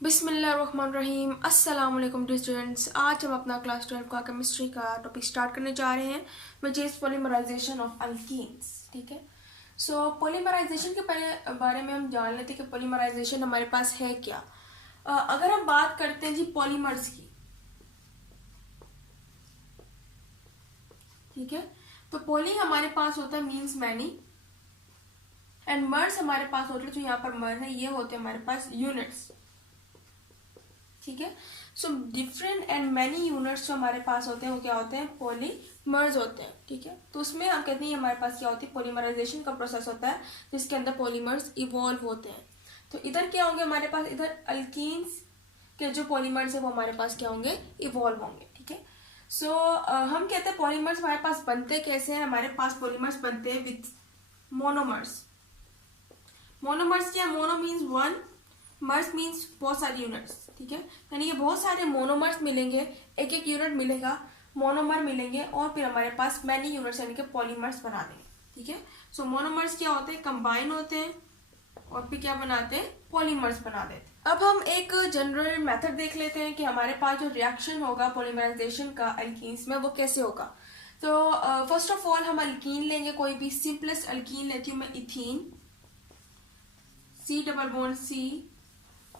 बिस्मिल्लाहिर्रहमानिर्रहीम। अस्सलाम वालेकुम डियर स्टूडेंट्स। आज हम अपना क्लास 12 का केमिस्ट्री का टॉपिक स्टार्ट करने जा रहे हैं, which is polymerization of alkenes. ठीक है, सो पॉलीमराइजेशन के बारे में हम जान लेते हैं कि पॉलीमराइजेशन हमारे पास है क्या। अगर हम बात करते हैं जी पॉलीमर्स की, ठीक है, तो पॉली हमारे पास होता है मीन्स मैनी, एंड मर्स हमारे पास होते हैं, जो यहाँ पर मर है ये होते हैं हमारे पास यूनिट्स। ठीक है, so different and many units जो हमारे पास होते हैं वो क्या होते हैं, पॉलीमर्स होते हैं। ठीक है, तो उसमें हम कहते हैं हमारे पास क्या होती है, पॉलीमराइजेशन का प्रोसेस होता है जिसके अंदर पॉलीमर्स इवॉल्व होते हैं। तो इधर क्या होंगे हमारे पास, इधर अल्कीन्स के जो पॉलीमर्स है वो हमारे पास क्या होंगे, इवॉल्व होंगे। ठीक है, सो हम कहते हैं पॉलीमर्स हमारे पास बनते कैसे हैं। हमारे पास पॉलीमर्स बनते हैं विथ मोनोमर्स। मोनोमर्स क्या, मोनो मीन्स वन, मर्स मीन्स बहुत सारे यूनिट्स। ठीक है, यानी कि बहुत सारे मोनोमर्स मिलेंगे, एक एक यूनिट मिलेगा, मोनोमर मिलेंगे, और फिर हमारे पास मैनी यूनिट्स यानी कि पॉलीमर्स बना देंगे। ठीक है, सो मोनोमर्स क्या होते हैं, कंबाइन होते हैं, और फिर क्या बनाते हैं, पॉलीमर्स बना देते हैं। अब हम एक जनरल मेथड देख लेते हैं कि हमारे पास जो रिएक्शन होगा पॉलीमराइजेशन का एल्कीन्स में वो कैसे होगा। तो फर्स्ट ऑफ ऑल हम अल्कीन लेंगे, कोई भी सिंपलेस्ट अल्कीन लेती हूँ मैं, ethene, C double bond C,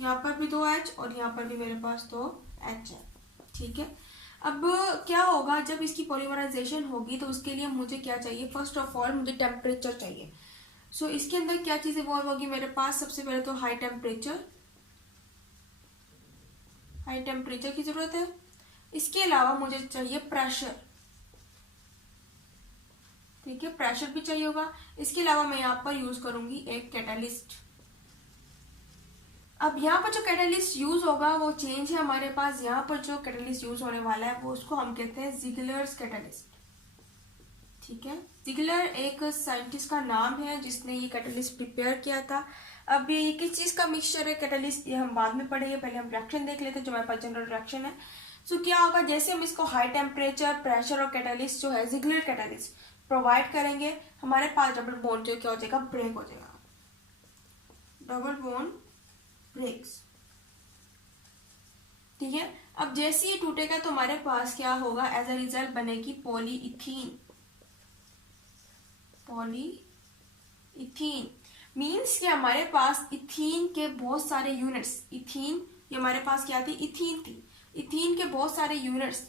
यहाँ पर भी 2H और यहाँ पर भी मेरे पास 2H है। ठीक है, अब क्या होगा जब इसकी पॉलीमराइजेशन होगी, तो उसके लिए मुझे क्या चाहिए, फर्स्ट ऑफ ऑल मुझे टेम्परेचर चाहिए। सो इसके अंदर क्या चीज इवॉल्व होगी मेरे पास, सबसे पहले तो हाई टेम्परेचर की जरूरत है। इसके अलावा मुझे चाहिए प्रेशर। ठीक है, प्रेशर भी चाहिए होगा। इसके अलावा मैं यहाँ पर यूज करूंगी एक कैटालिस्ट। अब यहाँ पर जो कैटालिस्ट यूज होगा वो चेंज है हमारे पास। यहाँ पर जो कैटालिस्ट यूज होने वाला है वो उसको हम कहते हैं जिगलर्स कैटालिस्ट। ठीक है, जिगलर एक साइंटिस्ट का नाम है जिसने ये कैटालिस्ट प्रिपेयर किया था। अब ये किस चीज का मिक्सचर है कैटालिस्ट, ये हम बाद में पढ़ेंगे, पहले हम रिएक्शन देख लेते हैं जो हमारे पास जनरल रिएक्शन है। सो क्या होगा, जैसे हम इसको हाई टेम्परेचर, प्रेशर और कैटालिस्ट जो है जिगलर कैटालिस्ट प्रोवाइड करेंगे, हमारे पास डबल बॉन्ड जो क्या हो जाएगा, ब्रेक हो जाएगा, डबल बॉन्ड ब्रेक्स। ठीक है, अब जैसे ये टूटेगा तो हमारे पास क्या होगा, एज अ रिजल्ट बनेगी पॉलीइथीन। पॉलीइथीन मीन्स कि हमारे पास इथीन के बहुत सारे यूनिट्स, इथीन ये हमारे पास क्या थी, इथीन थी, इथीन के बहुत सारे यूनिट्स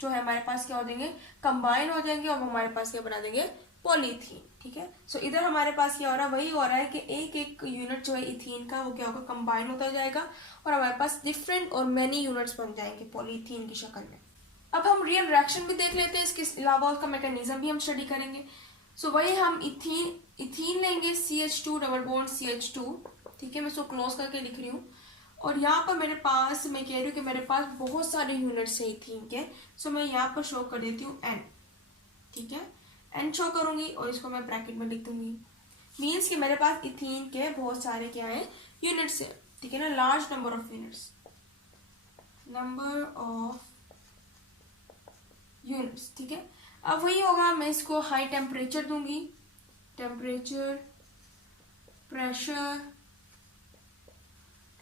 जो है हमारे पास क्या हो जाएंगे, कंबाइन हो जाएंगे, और हमारे पास क्या बना देंगे, पॉलीइथीन। ठीक है, सो इधर हमारे पास क्या हो रहा है, वही हो रहा है कि एक एक यूनिट जो है इथीन का वो क्या होगा, कंबाइन होता जाएगा, और हमारे पास डिफरेंट और मेनी यूनिट्स बन जाएंगे पॉलीइथीन की शक्ल में। अब हम रियल रिएक्शन भी देख लेते हैं, इसके अलावा उसका मैकेनिज्म भी हम स्टडी करेंगे। सो वही हम इथीन लेंगे, CH2 डबल बॉन्ड CH2। ठीक है, मैं इसको क्लोज करके लिख रही हूँ, और यहाँ पर मेरे पास मैं कह रही हूँ कि मेरे पास बहुत सारे यूनिट्स है इथीन के। सो मैं यहाँ पर शो कर देती हूँ N। ठीक है, N शो करूंगी और इसको मैं ब्रैकेट में लिख दूंगी, मीन्स कि मेरे पास इथीन के बहुत सारे क्या है, यूनिट्स है। ठीक है ना, large number of units, number of units. ठीक है, अब वही होगा, मैं इसको हाई टेम्परेचर दूंगी, टेम्परेचर, प्रेशर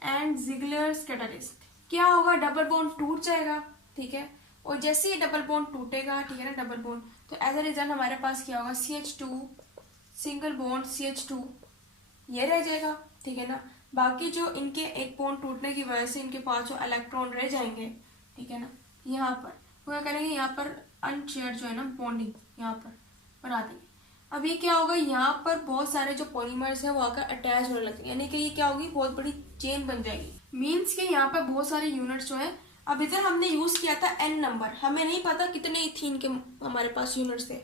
एंड जिगलर्स कैटालिस्ट। क्या होगा, डबल बॉन्ड टूट जाएगा। ठीक है, और जैसे ही डबल बॉन्ड टूटेगा, ठीक है ना, डबल बॉन्ड, तो एज अ रिजल्ट हमारे पास क्या होगा, CH2 सिंगल बॉन्ड CH2 ये रह जाएगा। ठीक है ना, बाकी जो इनके एक बॉन्ड टूटने की वजह से इनके पास जो इलेक्ट्रॉन रह जाएंगे, ठीक है ना, यहाँ पर वो क्या करेंगे, यहाँ पर अनशेयर्ड जो है ना बॉन्डिंग यहाँ पर बना देंगे। अब ये क्या होगा, यहाँ पर बहुत सारे जो पॉलीमर्स हैं वो आकर अटैच होने लगेंगे, यानी कि ये क्या होगी, बहुत बड़ी चेन बन जाएगी, मीन्स के यहाँ पर बहुत सारे यूनिट्स जो है। अब इधर हमने यूज किया था N नंबर, हमें नहीं पता कितने इथीन के हमारे पास यूनिट्स थे,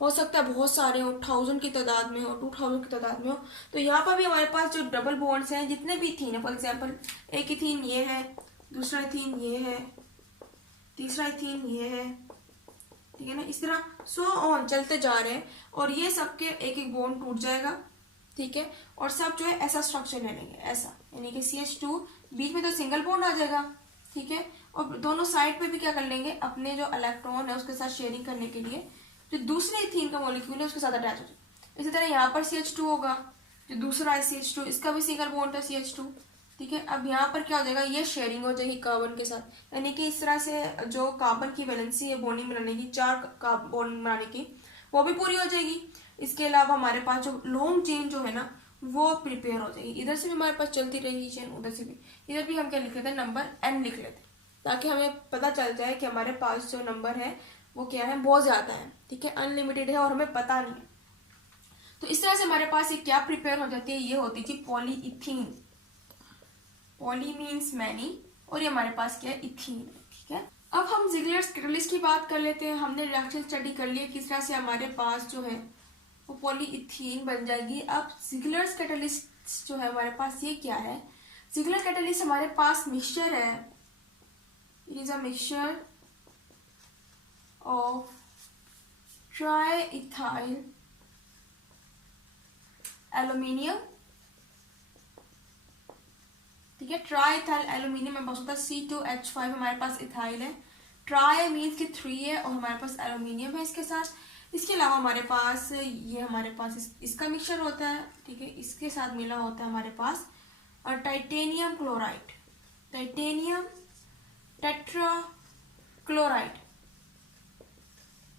हो सकता है बहुत सारे हो, 1000 की तादाद में हो, 2000 की तादाद में हो। तो यहाँ पर भी हमारे पास जो डबल बॉन्ड्स हैं, जितने भी इथीन है, फॉर एग्जाम्पल एक इथीन ये है, दूसरा इथीन ये है, तीसरा इथीन ये है, ठीक है ना, इस तरह सो ऑन चलते जा रहे हैं, और ये सबके एक एक बॉन्ड टूट जाएगा। ठीक है, और सब जो है ऐसा स्ट्रक्चर ले लेंगे, ऐसा, यानी कि CH2 बीच में तो सिंगल बॉन्ड आ जाएगा। ठीक है, और दोनों साइड पे भी क्या कर लेंगे, अपने जो इलेक्ट्रॉन है उसके साथ शेयरिंग करने के लिए जो दूसरे इथीन का मॉलिक्यूल है उसके साथ अटैच हो जाए। इसी तरह यहाँ पर CH2 होगा, जो दूसरा है CH2 इसका भी सिंगल बॉन्ड है CH2, ठीक है। अब यहाँ पर क्या हो जाएगा, ये शेयरिंग हो जाएगी कार्बन के साथ, यानी कि इस तरह से जो कार्बन की वैलेंसी है बॉन्डिंग बनाने की, 4 बॉन्ड बनाने की, वो भी पूरी हो जाएगी। इसके अलावा हमारे पास जो लॉन्ग चेन जो है ना वो प्रिपेयर हो जाएगी। इधर से भी हमारे पास चलती रहेगी चेन, उधर से भी। इधर भी हम क्या लिख लेते हैं, नंबर n लिख लेते हैं, ताकि हमें पता चल जाए कि हमारे पास जो नंबर है वो क्या है, बहुत ज्यादा है। ठीक है, अनलिमिटेड है और हमें पता नहीं है। तो इस तरह से हमारे पास ये क्या प्रिपेयर हो जाती है, ये होती थी पॉलीइथीन। पॉली मीन्स मैनी, और ये हमारे पास क्या है, इथीन। ठीक है, अब हम जिगलर्स कैटलिस्ट की बात कर लेते हैं। हमने रिएक्शन स्टडी कर लिया किस तरह से हमारे पास जो है वो पॉलीइथीन बन जाएगी। अब जिगलर्स कैटलिस्ट जो है हमारे पास, ये क्या है, जिगलर कैटलिस्ट हमारे पास मिक्सचर है। It is a mixture of triethyl aluminium. ठीक है, ट्राइइथाइल एल्यूमिनियम में बस होता है C2H5, हमारे पास इथाइल है। ट्राई मीन्स कि 3 है, और हमारे पास एल्यूमिनियम है इसके साथ। इसके अलावा हमारे पास ये हमारे पास इसका मिक्सचर होता है। ठीक है, इसके साथ मिला होता है हमारे पास और titanium chloride, titanium tetra chloride.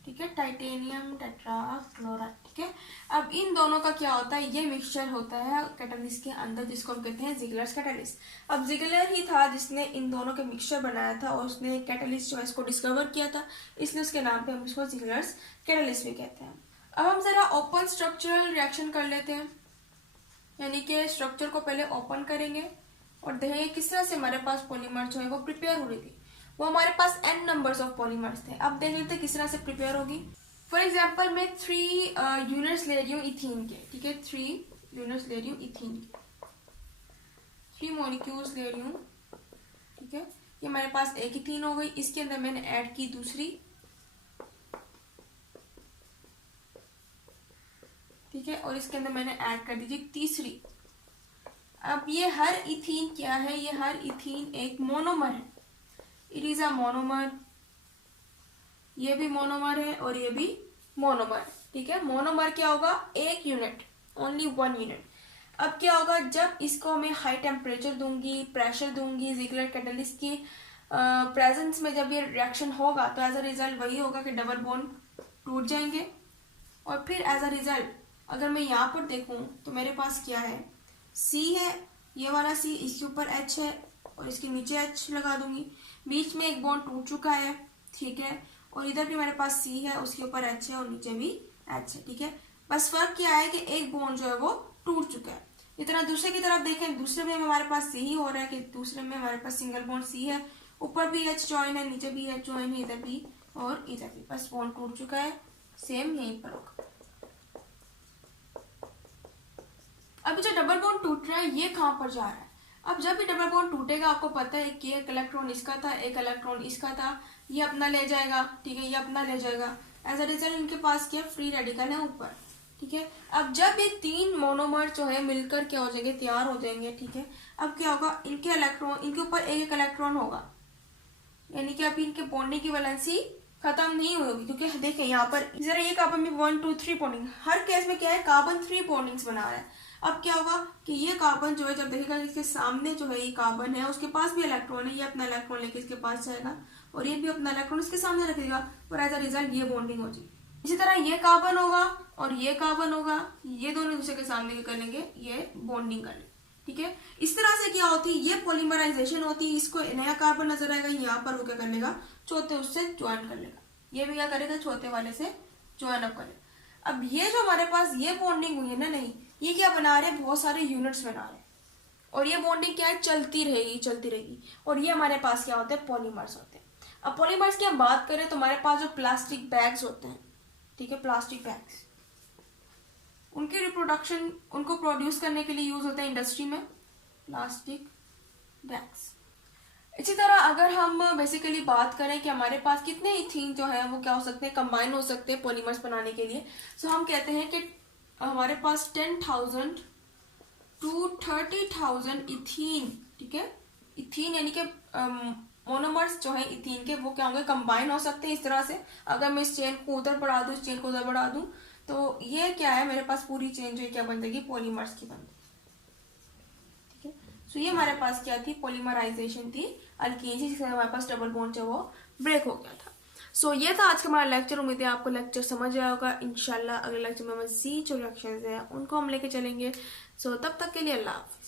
ठीक है, टाइटेनियम टेट्रा क्लोराइड। ठीक है, अब इन दोनों का क्या होता है, ये मिक्सचर होता है कैटलिस्ट के अंदर, जिसको हम कहते हैं जिगलर्स कैटलिस्ट। अब जिगलर ही था जिसने इन दोनों के मिक्सचर बनाया था, और उसने कैटलिस्ट जो है इसको डिस्कवर किया था, इसलिए उसके नाम पे हम इसको जिगलर्स कैटलिस्ट भी कहते हैं। अब हम जरा ओपन स्ट्रक्चरल रिएक्शन कर लेते हैं, यानी कि स्ट्रक्चर को पहले ओपन करेंगे और देखेंगे किस तरह से हमारे पास पॉलीमर जो है वो प्रिपेयर हो रही थी। वो हमारे पास n नंबर्स ऑफ पॉलीमर्स थे। अब देख लेते हैं किस तरह से प्रिपेयर होगी। फॉर एग्जाम्पल मैं 3 यूनिट्स ले रही हूँ इथीन के। ठीक है, 3 यूनिट्स ले रही हूँ इथीन के, 3 मॉलिक्यूल्स ले रही हूँ। ठीक है, ये हमारे पास एक इथीन हो गई। इसके अंदर मैंने ऐड की दूसरी। ठीक है, और इसके अंदर मैंने ऐड कर दीजिए तीसरी। अब ये हर इथीन क्या है, ये हर इथीन एक मोनोमर है। It is a monomer. ये भी मोनोमर है और ये भी मोनोमर। ठीक है, मोनोमर क्या होगा, एक यूनिट, ओनली 1 यूनिट। अब क्या होगा, जब इसको मैं हाई टेम्परेचर दूंगी, प्रेशर दूंगी, जिगलर कैटलिस्ट की प्रेजेंस में जब ये रिएक्शन होगा, तो एज अ रिजल्ट वही होगा कि डबल बॉन्ड टूट जाएंगे। और फिर एज अ रिजल्ट अगर मैं यहाँ पर देखूं तो मेरे पास क्या है, C है, ये वाला C, इसके ऊपर H है और इसके नीचे H लगा दूंगी। बीच में एक बॉन्ड टूट चुका है। ठीक है, और इधर भी मेरे पास C है, उसके ऊपर H है और नीचे भी H है। ठीक है, बस फर्क क्या है कि एक बॉन्ड जो है वो टूट चुका है। इतना दूसरे की तरफ देखें, दूसरे में हमारे पास C ही हो रहा है कि दूसरे में हमारे पास सिंगल बॉन्ड C है, ऊपर भी H ज्वाइन है, नीचे भी H ज्वाइन है, इधर भी और इधर भी, बस बॉन्ड टूट चुका है। सेम यहीं पर होगा। अभी जो डबल बॉन्ड टूट रहा है ये कहाँ पर जा रहा है। अब जब भी डबल बॉन्ड टूटेगा, आपको पता है कि एक इलेक्ट्रॉन इसका था, एक इलेक्ट्रॉन इसका था, ये अपना ले जाएगा। ठीक है, ये अपना ले जाएगा। एज अ रिजल्ट इनके पास क्या, फ्री रेडिकल है ऊपर। ठीक है, अब जब ये 3 मोनोमर जो है मिलकर क्या हो जाएंगे, तैयार हो जाएंगे। ठीक है, अब क्या होगा, इनके इलेक्ट्रॉन, इनके ऊपर एक एक इलेक्ट्रॉन होगा, यानी कि अभी इनके बॉन्डिंग की वैलेंसी खत्म नहीं होगी। क्योंकि देखें यहाँ पर जरा ये कार्बन में 1 2 3 बॉन्डिंग, हर केस में क्या है, कार्बन 3 बॉन्डिंग्स बना रहा है। अब क्या होगा कि ये कार्बन जो है, जब देखेगा इसके सामने जो है ये कार्बन है, उसके पास भी इलेक्ट्रॉन है, ये अपना इलेक्ट्रॉन लेके इसके पास जाएगा और ये भी अपना इलेक्ट्रॉन इसके सामने रखेगा, और एज अ रिजल्ट ये बॉन्डिंग हो जाएगी। इसी तरह ये कार्बन होगा और ये कार्बन होगा, ये दोनों दूसरे के सामने कर लेंगे, ये बॉन्डिंग कर लेंगे। ठीक है, इस तरह से क्या होती है, ये पॉलीमराइजेशन होती है। इसको नया कार्बन नजर आएगा, यहाँ पर वो क्या कर लेगा, चौथे उससे ज्वाइन कर लेगा, ये भी क्या करेगा, चौथे वाले से ज्वाइन अप करेगा। अब ये जो हमारे पास ये बॉन्डिंग हुई है ना, नहीं, ये क्या बना रहे हैं, बहुत सारे यूनिट्स बना रहे हैं, और ये बॉन्डिंग क्या है, चलती रहेगी चलती रहेगी। और ये हमारे पास क्या होते हैं, पॉलीमर्स होते हैं। अब पॉलीमर्स की हम बात करें तो हमारे पास जो प्लास्टिक बैग्स होते हैं, ठीक है, प्लास्टिक बैग्स, उनकी रिप्रोडक्शन, उनको प्रोड्यूस करने के लिए यूज होता है इंडस्ट्री में प्लास्टिक बैग्स। इसी तरह अगर हम बेसिकली बात करें कि हमारे पास कितने इथीन जो है वो क्या हो सकते हैं, कंबाइन हो सकते हैं पॉलीमर्स बनाने के लिए, तो हम कहते हैं कि हमारे पास 10,000 to 30,000 इथीन। ठीक है, इथीन यानी कि मोनोमर्स जो है इथीन के, वो क्या होंगे, कंबाइन हो सकते हैं इस तरह से। अगर मैं इस चेन को उधर बढ़ा दूं, इस चेन को उधर बढ़ा दूं, तो ये क्या है, मेरे पास पूरी चेन जो है क्या बन जाएगी, पॉलीमर्स की बन जाएगी। ठीक है, सो ये हमारे पास क्या थी, पॉलीमराइजेशन थी अल्कीन से, जिससे हमारे पास डबल बॉन्ड जो वो ब्रेक हो गया था। सो ये था आज का हमारा लेक्चर। उम्मीद है आपको लेक्चर समझ आया होगा। इंशाल्लाह अगले लेक्चर में मज़ीद जो रिएक्शंस हैं उनको हम लेके चलेंगे। सो तब तक के लिए अल्लाह हाफ़िज़।